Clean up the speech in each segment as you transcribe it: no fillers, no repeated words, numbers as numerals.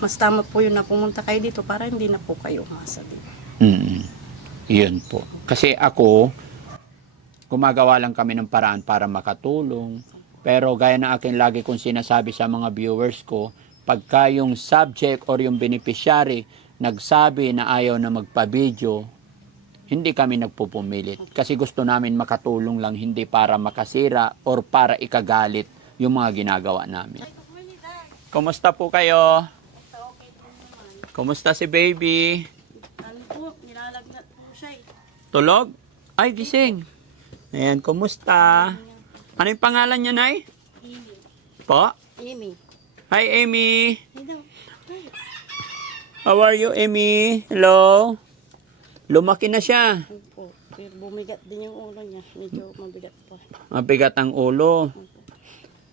mas tama po yun na pumunta kayo dito para hindi na po kayo umasa dito. Yun po. Kasi ako, gumagawa lang kami ng paraan para makatulong. Pero gaya ng akin lagi kong sinasabi sa mga viewers ko, pagka yung subject or yung beneficiary nagsabi na ayaw na magpa-video, hindi kami nagpupumilit. Kasi gusto namin makatulong lang, hindi para makasira or para ikagalit yung mga ginagawa namin. Kumusta po kayo? Okay po naman. Kumusta si baby? Ano po, nilalagnat po siya eh. Tulog? Ay, gising. Ayan, kumusta? Ano yung pangalan niya, Nay? Amy. Po? Amy. Hi, Amy. Hindi daw. How are you, Amy? Hello? Lumaki na siya. Opo. Pero bumigat din yung ulo niya. Medyo mabigat pa. Mabigat ang ulo.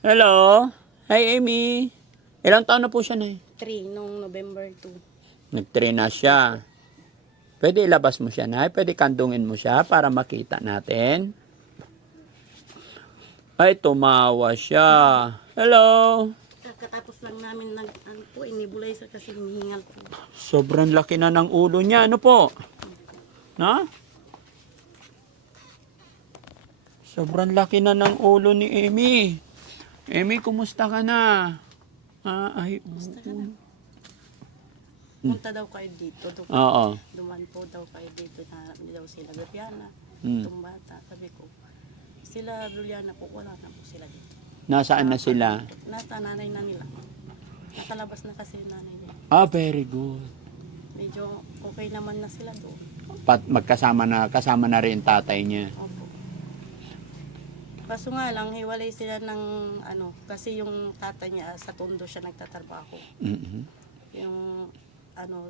Hello? Hi, Amy. Ilang taon na po siya, Nay? 3 nung November 2. Nag-train na siya. Pwede ilabas mo siya, Nay. Pwede kandungin mo siya para makita natin. Ay, tumawa siya. Hello? Kakatapos lang namin inibulay sa kasi hinihingal po. Sobrang laki na ng ulo niya. Ano po? Na? Sobrang laki na ng ulo ni Amy. Amy, kumusta ka na? Punta daw kayo dito. Oo. Duman po daw kayo dito na daw sila Gapiana. Hmm. Itong bata. Sabi ko, sila Juliana po, wala na po sila dito. Nasaan na sila? Nasa nanay na nila. Nakalabas na kasi yung nanay nila. Very good. Medyo okay naman na sila doon. Kasama na rin tatay niya. Opo. Kaso nga lang, hiwalay sila ng kasi yung tatay niya sa Tondo siya nagtatrabaho. Mhm. Yung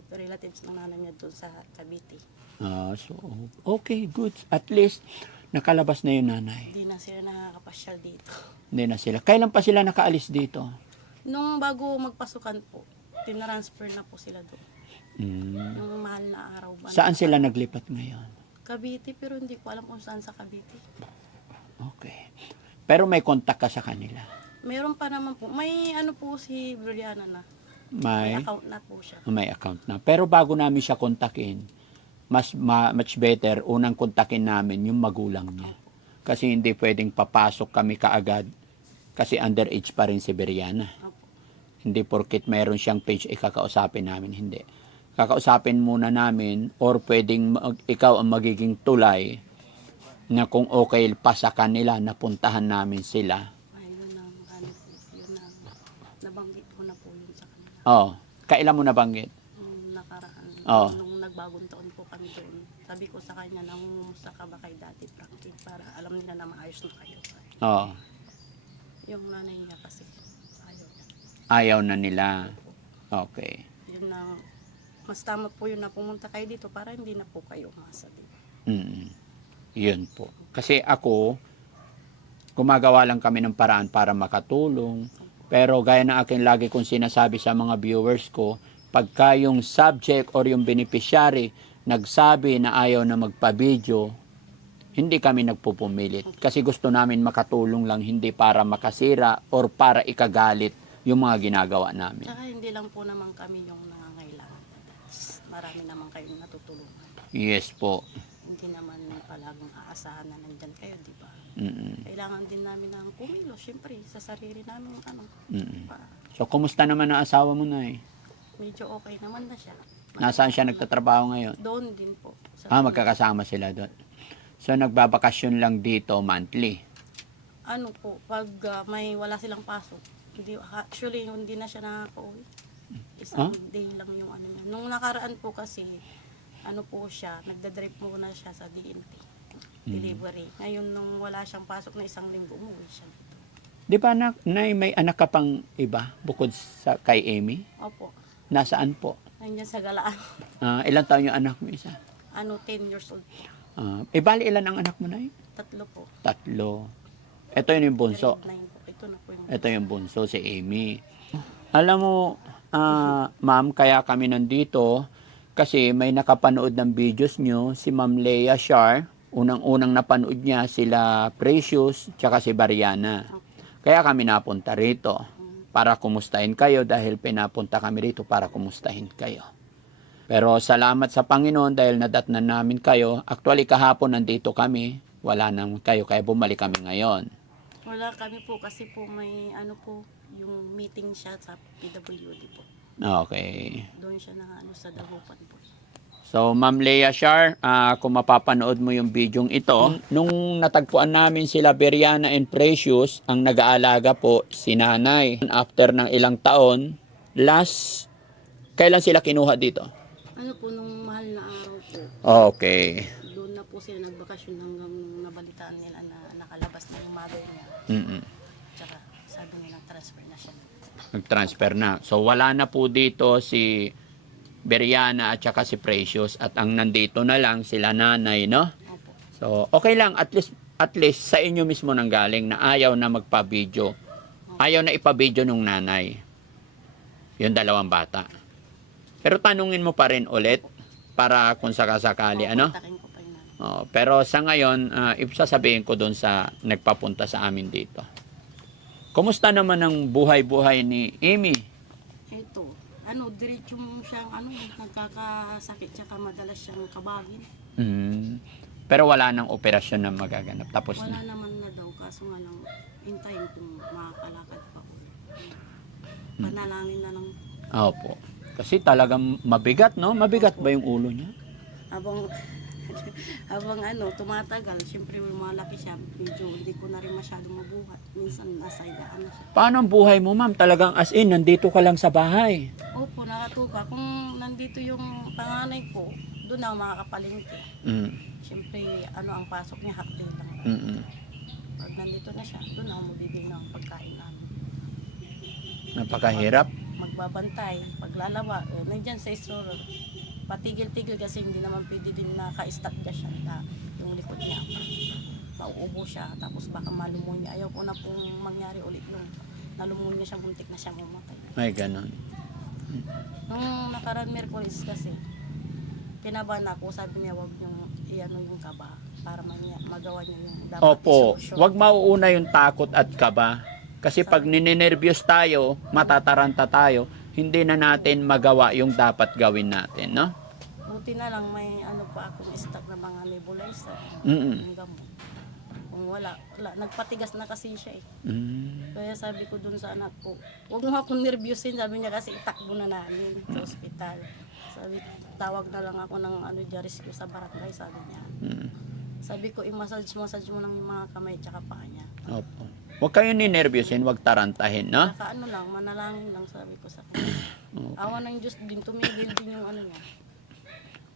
relatives ng nanay niya doon sa Cavite. So, okay, good. At least, nakalabas na yung nanay. Hindi na sila nakakapasyal dito. Hindi na sila. Kailan pa sila nakaalis dito? Nung bago magpasukan po, tinransfer na po sila doon. Mm. Yung mahal na araw ba? Saan sila naglipat ngayon? Cavite, pero hindi ko alam kung saan sa Cavite. Okay. Pero may contact ka sa kanila? Meron pa naman po. May po si Juliana na. May May account na po siya. may account na. Pero bago namin siya kontakin, much better, unang kontakin namin yung magulang niya. Kasi hindi pwedeng papasok kami kaagad kasi underage pa rin si Beriana. Opo. Hindi porket mayroon siyang page, kakausapin namin. Hindi. Kakausapin muna namin or pwedeng ikaw ang magiging tulay na kung okay pa sa kanila, napuntahan namin sila. Ay, yun ang nabanggit ko na po yun sa kanila. Oh, kailan mo nabanggit? Nung nakaraan, Oo. nung nagbagong taon po kami doon. Sabi ko sa kanya, nangungumusta ka ba kay dati practice para alam nila na maayos na kayo. Oh, Yung nanay niya kasi, ayaw niya. ayaw na nila. Okay. Yun na, mas tama po yun na pumunta kayo dito para hindi na po kayo umasa dito. Yun po. Kasi ako, gumagawa lang kami ng paraan para makatulong. Pero gaya ng akin lagi kong sinasabi sa mga viewers ko, pagka yung subject or yung beneficiary nagsabi na ayaw na magpa-video, hindi kami nagpupumilit. Kasi gusto namin makatulong lang, hindi para makasira or para ikagalit yung mga ginagawa namin. Tsaka hindi lang po naman kami yung nangangailangan. Marami naman kayong natutulungan. Yes po. Hindi naman palaging aasahan na nandyan kayo, di ba? Kailangan din namin ng kumilos, syempre, sa sarili namin, So, kumusta naman ang asawa mo, Nay? medyo okay naman na siya. Nasaan siya nagtatrabaho ngayon? Doon din po. Magkakasama sila doon. So, nagbabakasyon lang dito monthly. Pag wala silang pasok, actually, hindi na siya nakaka-uwi. Isang day lang yung niya. Nung nakaraan po kasi, po siya, nagdadrive muna siya sa DNT. Delivery. Ngayon, nung wala siyang pasok na isang linggo, umuwi siya. Di ba, may anak ka pang iba bukod sa kay Amy? Opo. Nasaan po? Nandiyan sa Galaan. Ilang taon yung anak mo isa? 10 years old po. Bali ilan ang anak mo, Nay? 3 po. 3. Ito yun yung bunso. Grade 9 po. Ito na po yung Ito yung bunso, si Amy. Alam mo, ma'am, kaya kami nandito kasi may nakapanood ng videos nyo, si Ma'am Leah Shar. Unang-unang napanood niya sila Precious, tsaka si Bariana. Kaya kami napunta rito. para kumustahin kayo dahil pinapunta kami rito para kumustahin kayo. Pero salamat sa Panginoon dahil nadatnan namin kayo. Actually, kahapon nandito kami. Wala naman kayo, kaya bumalik kami ngayon. Wala kami po kasi po may ano po, yung meeting siya sa PWD po. Okay. Doon siya na ano sa Dagupan po. So, Ma'am Lea Shar, kung mapapanood mo yung bidyong ito, nung natagpuan namin sila Beriana and Precious, ang nag-aalaga po si Nanay. After ng ilang taon, kailan sila kinuha dito? Ano po, nung mahal na araw po, Okay. doon na po sila nagbakasyon hanggang nung nabalitaan nila na nakalabas na yung mother niya. Mm-mm. Tsaka sabi nila transfer na siya. Nag-transfer na. So, wala na po dito si Beriana at saka si Precious at ang nandito na lang sila Nanay, no? Opo. So, okay lang. At least sa inyo mismo nang galing na ayaw na magpa-video. Ayaw na ipa-video nung nanay. Yung dalawang bata. Pero tanungin mo pa rin ulit para kung sakasakali, ano? Kontakin ko pa yun. Pero sa ngayon, sasabihin ko doon sa nagpapunta sa amin dito. Kumusta naman ang buhay-buhay ni Amy? Ito, ano, diretso mo siyang ano, nagkakasakit tsaka madalas siyang kabahin. Pero wala nang operasyon na magaganap. Tapos Wala na. naman na daw, kaso nga lang, hintayin kung makakalakad pa ko. Panalangin na lang. Opo. Kasi talagang mabigat, no? Mabigat ba yung ulo niya? Habang, habang ano, tumatagal, siyempre malaki siya, medyo hindi ko na rin masyadong mabuhat. Minsan nasa idaan na siya. Paano ang buhay mo, ma'am? Talagang as in, nandito ka lang sa bahay. Opo, nakatuka. Kung nandito yung panganay ko, doon ako makakapalingki. Mm. Siyempre, ano ang pasok niya, half day lang. Mm-mm. Pag nandito na siya, doon ako magbibigay ng pagkain namin. Napakahirap. Magbabantay, paglalawa, nandiyan sa stroller. Patigil-tigil kasi hindi naman pwede din naka-stop ka siya na yung likod niya. Mauubo siya, tapos baka malumunya. Ayaw ko na pong mangyari ulit nung nalumunya siya, muntik na siya mamatay. Ay, ganon. Nung nakaraan Merkulis kasi, kinabahan ako, sabi niya wag yung iano yung kaba para magawa niya yung dapat Opo, isolusyon. wag mauuna yung takot at kaba. Kasi pag ninenervyos tayo, matataranta tayo, hindi na natin magawa yung dapat gawin natin, no? Buti na lang may ano pa akong stock na mga nebulizer. Mm-mm. Yung gamot. Kung wala, nagpatigas na kasi siya eh. Mm. Kaya sabi ko dun sa anak ko, huwag mo akong nervyusin, sabi niya kasi itakbo na namin sa ospital. Sabi, tawag na lang ako ng ano, rescue sa barangay, sabi niya. Mm. Sabi ko, i-massage mo lang yung mga kamay tsaka paa niya. Opo. Huwag kayong ninervyusin, huwag tarantahin, no? Saka ano lang, manalangin lang sabi ko sa kanya. Awa ng Diyos din, tumigil din yung ano niya.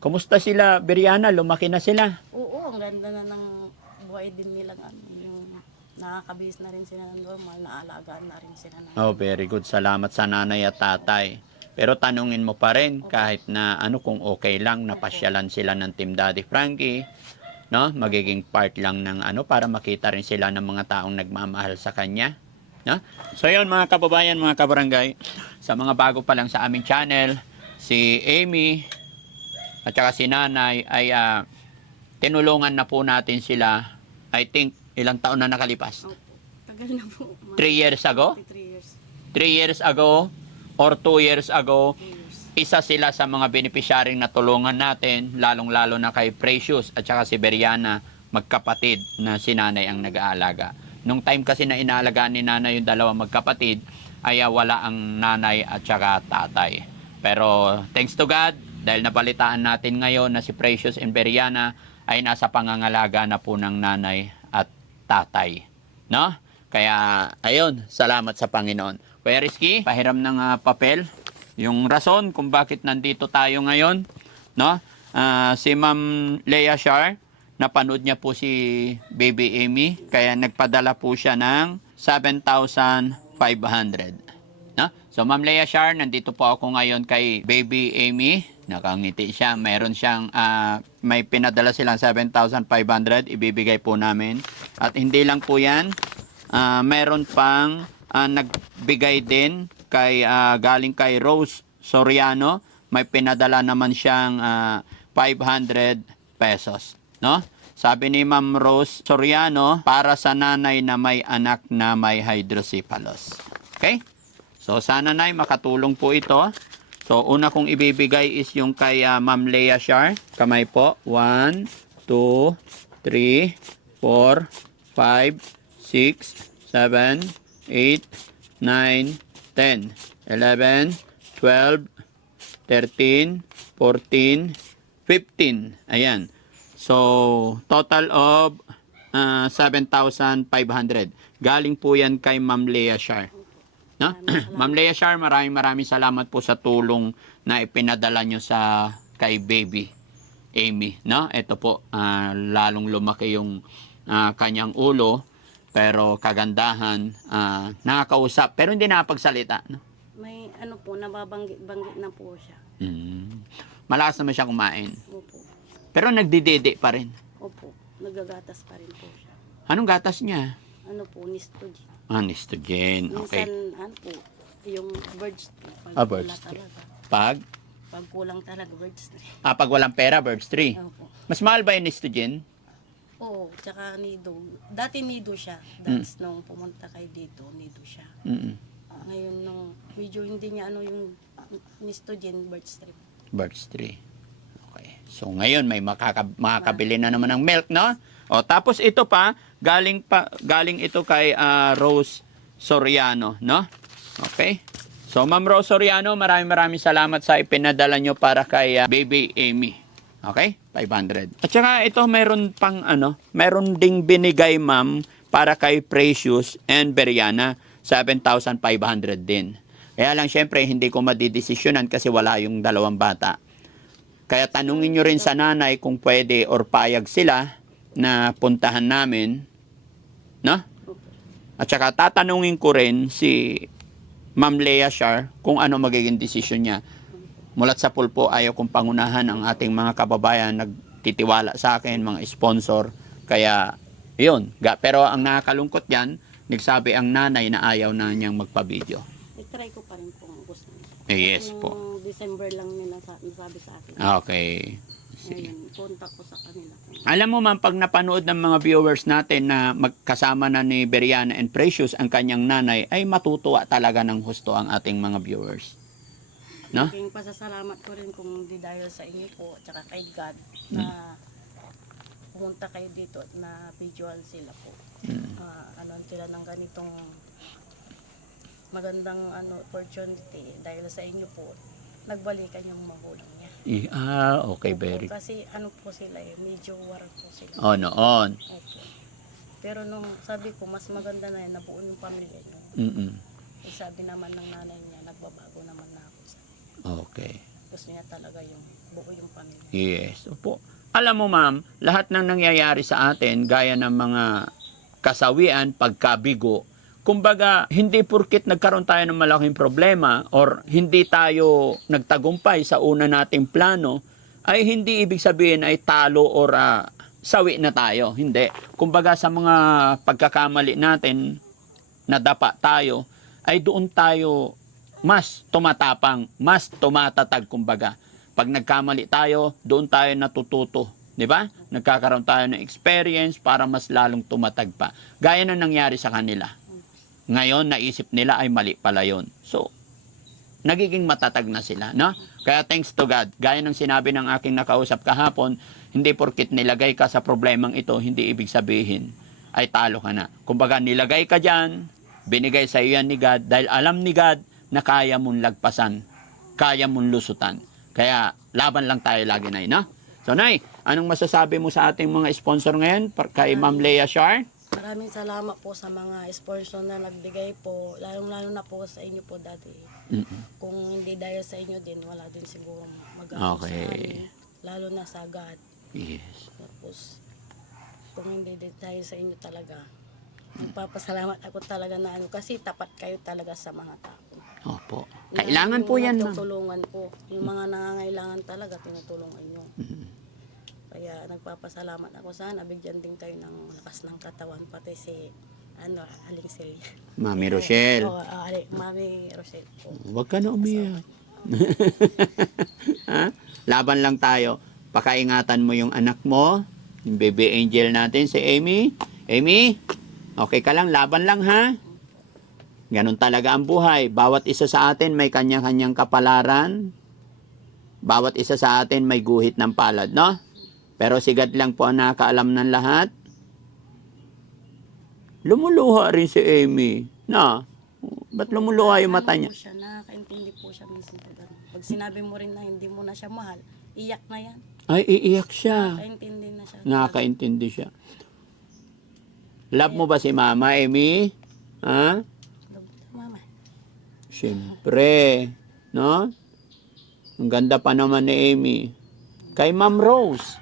Kumusta sila, Beriana? Lumaki na sila? Oo, ang ganda na ng buhay din nilang ano, yung nakakabis na rin sila ng normal, naalagaan na rin sila ng Oh, very good. Salamat sa nanay at tatay. Pero tanungin mo pa rin, kahit na ano, kung okay lang, napasyalan sila ng Team Daddy Frankie, no? Magiging part lang ng ano, para makita rin sila ng mga taong nagmamahal sa kanya. No? So yun mga kababayan, mga kabarangay, sa mga bago pa lang sa aming channel, si Amy at saka si Nanay ay tinulungan na po natin sila, I think, ilang taon na nakalipas? Opo, tagal na po. 3 years ago? 3 years. 3 years ago or 2 years ago, 3 years. isa sila sa mga benepisyaring natulungan natin, lalong-lalo na kay Precious at saka si Beriana, magkapatid na si Nanay ang nag-aalaga. Nung time kasi na inaalagaan ni Nanay yung dalawang magkapatid, ay wala ang nanay at saka tatay. Pero thanks to God, dahil nabalitaan natin ngayon na si Precious and Beriana ay nasa pangangalaga na po ng nanay at tatay. No? Kaya, ayun, salamat sa Panginoon. Kuya Rizky, pahiram ng papel. Yung rason kung bakit nandito tayo ngayon, no? Si Ma'am Lea Shar, napanood niya po si Baby Amy, kaya nagpadala po siya ng 7,500. No? So Ma'am Lea Shar, nandito po ako ngayon kay Baby Amy. Nakangiti siya. Meron siyang, may pinadala silang 7,500, ibibigay po namin. At hindi lang po yan, meron pang nagbigay din kay galing kay Rose Soriano, may pinadala naman siyang 500 pesos, no? Sabi ni Ma'am Rose Soriano, para sa nanay na may anak na may hydrocephalus. Okay? So, sana Nay, makatulong po ito. So, una kong ibibigay is yung kay Ma'am Lea Shar. Kamay po. 1, 2, 3, 4, 5, 6, 7, 8, 9, 10, 11, 12, 13, 14, 15. Ayan. So, total of 7,500. Galing po yan kay Ma'am Lea Shar. No? Ma'am Lea Shar, maraming salamat po sa tulong na ipinadala nyo sa kay baby Amy. No? Ito po, lalong lumaki yung kanyang ulo, pero kagandahan, nakakausap, pero hindi nakapagsalita. No? May ano po, nababanggit na po siya. Malakas naman siya kumain. Opo. Pero nagdidede pa rin. Opo. Nagagatas pa rin po siya. Anong gatas niya? Ano po, Nistogen. Nistogen. Okay. Minsan, ano po, yung birds. Pag Birds wala talaga. Pag Kulang talaga, birds. pag walang pera, birds 3. Opo. Mas mahal ba yung Nistogen? Oo, tsaka nido. Dati nido siya. That's nung pumunta kayo dito, nido siya. Ngayon nung medyo hindi niya ano yung Nistogen bird strip. Birds 3. Okay. So ngayon may makakabili na naman ng milk, no? O tapos ito pa, galing ito kay Rose Soriano, no? Okay? So Ma'am Rose Soriano, maraming salamat sa ipinadala nyo para kay baby Amy. Okay? 500. At saka ito meron ding binigay ma'am para kay Precious and Beriana, 7,500 din. Kaya lang syempre hindi ko madidesisyonan kasi wala yung dalawang bata. Kaya tanungin nyo rin sa nanay kung pwede or payag sila na puntahan namin, no? At saka tatanungin ko rin si Ma'am Lea Shar kung ano magiging desisyon niya. Mulat sa pulpo, ayaw kong pangunahan ang ating mga kababayan, nagtitiwala sa akin, mga sponsor. Kaya, yun. Pero ang nakakalungkot yan, nagsabi ang nanay na ayaw na niyang magpa-video. I-try ko pa rin po ang gusto niya. Yes po. Noong December lang nila nasabi sa akin. Okay. Sige. Ngayon, contact ko sa kanila. Alam mo man, pag napanood ng mga viewers natin na magkasama na ni Beriana and Precious ang kanyang nanay, ay matutuwa talaga ng husto ang ating mga viewers. No? Maging pasasalamat ko rin kung di dahil sa inyo po, tsaka kay God, na pumunta kayo dito at na visual sila po. Ano sila ng ganitong magandang opportunity dahil sa inyo po, nagbalikan yung magulang niya. Okay, Opo, very. kasi ano po sila medyo war po sila. Noon. Opo. Pero nung sabi ko, mas maganda na yun, nabuo yung pamilya niyo. Sabi naman ng nanay niya, nagbabago naman na ako sa Okay. gusto niya talaga yung buo yung pamilya. Yes. Opo. Alam mo ma'am, lahat ng nangyayari sa atin, gaya ng mga kasawian, pagkabigo, kumbaga, hindi porkit nagkaroon tayo ng malaking problema or hindi tayo nagtagumpay sa una nating plano, ay hindi ibig sabihin ay talo or sawi na tayo. Hindi. Kumbaga sa mga pagkakamali natin, nadapa tayo, ay doon tayo mas tumatapang, mas tumatatag kumbaga. Pag nagkamali tayo, doon tayo natututo. Di ba? Nagkakaroon tayo ng experience para mas lalong tumatag pa. Gaya na nangyari sa kanila. Ngayon, naisip nila ay mali pala yun. So, nagiging matatag na sila. No? Kaya thanks to God, gaya ng sinabi ng aking nakausap kahapon, hindi porkit nilagay ka sa problemang ito, hindi ibig sabihin ay talo ka na. Kumbaga, nilagay ka dyan, binigay sa iyo yan ni God, dahil alam ni God na kaya mong lagpasan, kaya mong lusutan. Kaya, laban lang tayo lagi, Nay, no? So, Nay, anong masasabi mo sa ating mga sponsor ngayon? Kay Ma'am Lea Shar? Maraming salamat po sa mga sponsor na nagbigay po, lalong-lalo na po sa inyo po dati. Kung hindi dahil sa inyo din, wala din siguro mag-ano sa amin. Lalo na sa God. Yes. Tapos, kung hindi din dahil sa inyo talaga, nagpapasalamat ako talaga na kasi tapat kayo talaga sa mga tao. Opo. Kailangan po yan, ma'am. Tinutulungan po. Yung mga nangangailangan talaga, tinutulungan nyo. Kaya nagpapasalamat ako sana. Bigyan din kayo ng lakas ng katawan. Pati si, Aling Celia. Mami Rochelle. Mami Rochelle po. Huwag ka na umiyak. Ha? Laban lang tayo. Pakaingatan mo yung anak mo, yung baby angel natin, si Amy. Amy, okay ka lang? Laban lang, ha? Ganon talaga ang buhay. Bawat isa sa atin may kanya-kanyang kapalaran. Bawat isa sa atin may guhit ng palad, no? Pero si God lang po ang nakakaalam ng lahat. Lumuluha rin si Amy. Na? Ba't lumuluha yung mata niya? Po siya, nakakaintindi po siya minsan po. Pag sinabi mo rin na hindi mo na siya mahal, iyak na yan. Ay, iiyak siya. Nakakaintindi na siya. Nakakaintindi siya. Love mo ba si Mama, Amy? Ha? Mama. Siyempre. No? Ang ganda pa naman ni Amy. Kay Ma'am Rose.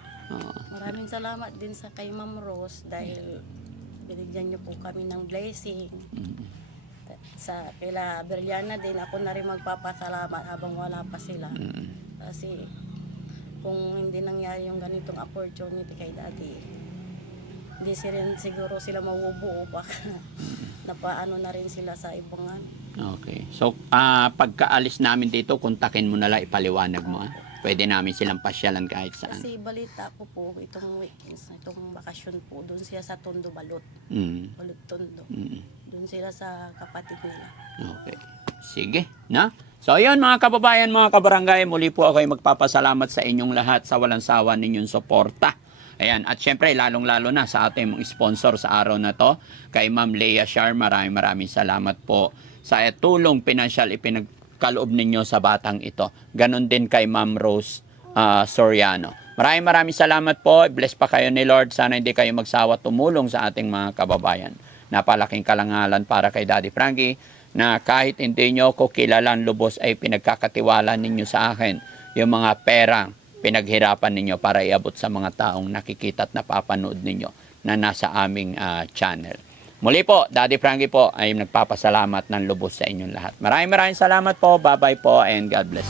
Maraming salamat din sa kay Ma'am Rose dahil binigyan niyo po kami ng blessing. Sa kila Berliana din, ako na rin magpapasalamat habang wala pa sila. Kasi kung hindi nangyari yung ganitong opportunity kay Daddy, hindi siguro sila mabubuo pa. Napaano na rin sila sa ibang ano. Okay. So, pagkaalis namin dito, kontakin mo na lang, ipaliwanag mo. Pwede namin silang pasyalan kahit saan. Kasi balita ko po, itong weekends, itong bakasyon po, doon sila sa Tondo Balot. Mm. Balot Tondo. Mm. Doon sila sa kapatid nila. Okay. Sige, na? So, ayun mga kababayan, mga kabarangay, muli po ako ay magpapasalamat sa inyong lahat sa walang sawa ninyong suporta. Ayan, at syempre, lalong-lalo na sa ating sponsor sa araw na to, kay Ma'am Leah Shar, maraming salamat po sa tulong pinansyal ipinagkaloob ninyo sa batang ito. Ganon din kay Ma'am Rose Soriano. Maraming salamat po. Bless pa kayo ni Lord. Sana hindi kayo magsawa tumulong sa ating mga kababayan. Napalaking kalangalan para kay Daddy Frankie na kahit hindi nyo ko kilalang lubos ay pinagkakatiwala ninyo sa akin yung mga perang pinaghirapan ninyo para iabot sa mga taong nakikita at napapanood ninyo na nasa aming channel. Muli po, Daddy Frankie po ay nagpapasalamat ng lubos sa inyong lahat. Maraming salamat po. Bye-bye po and God bless.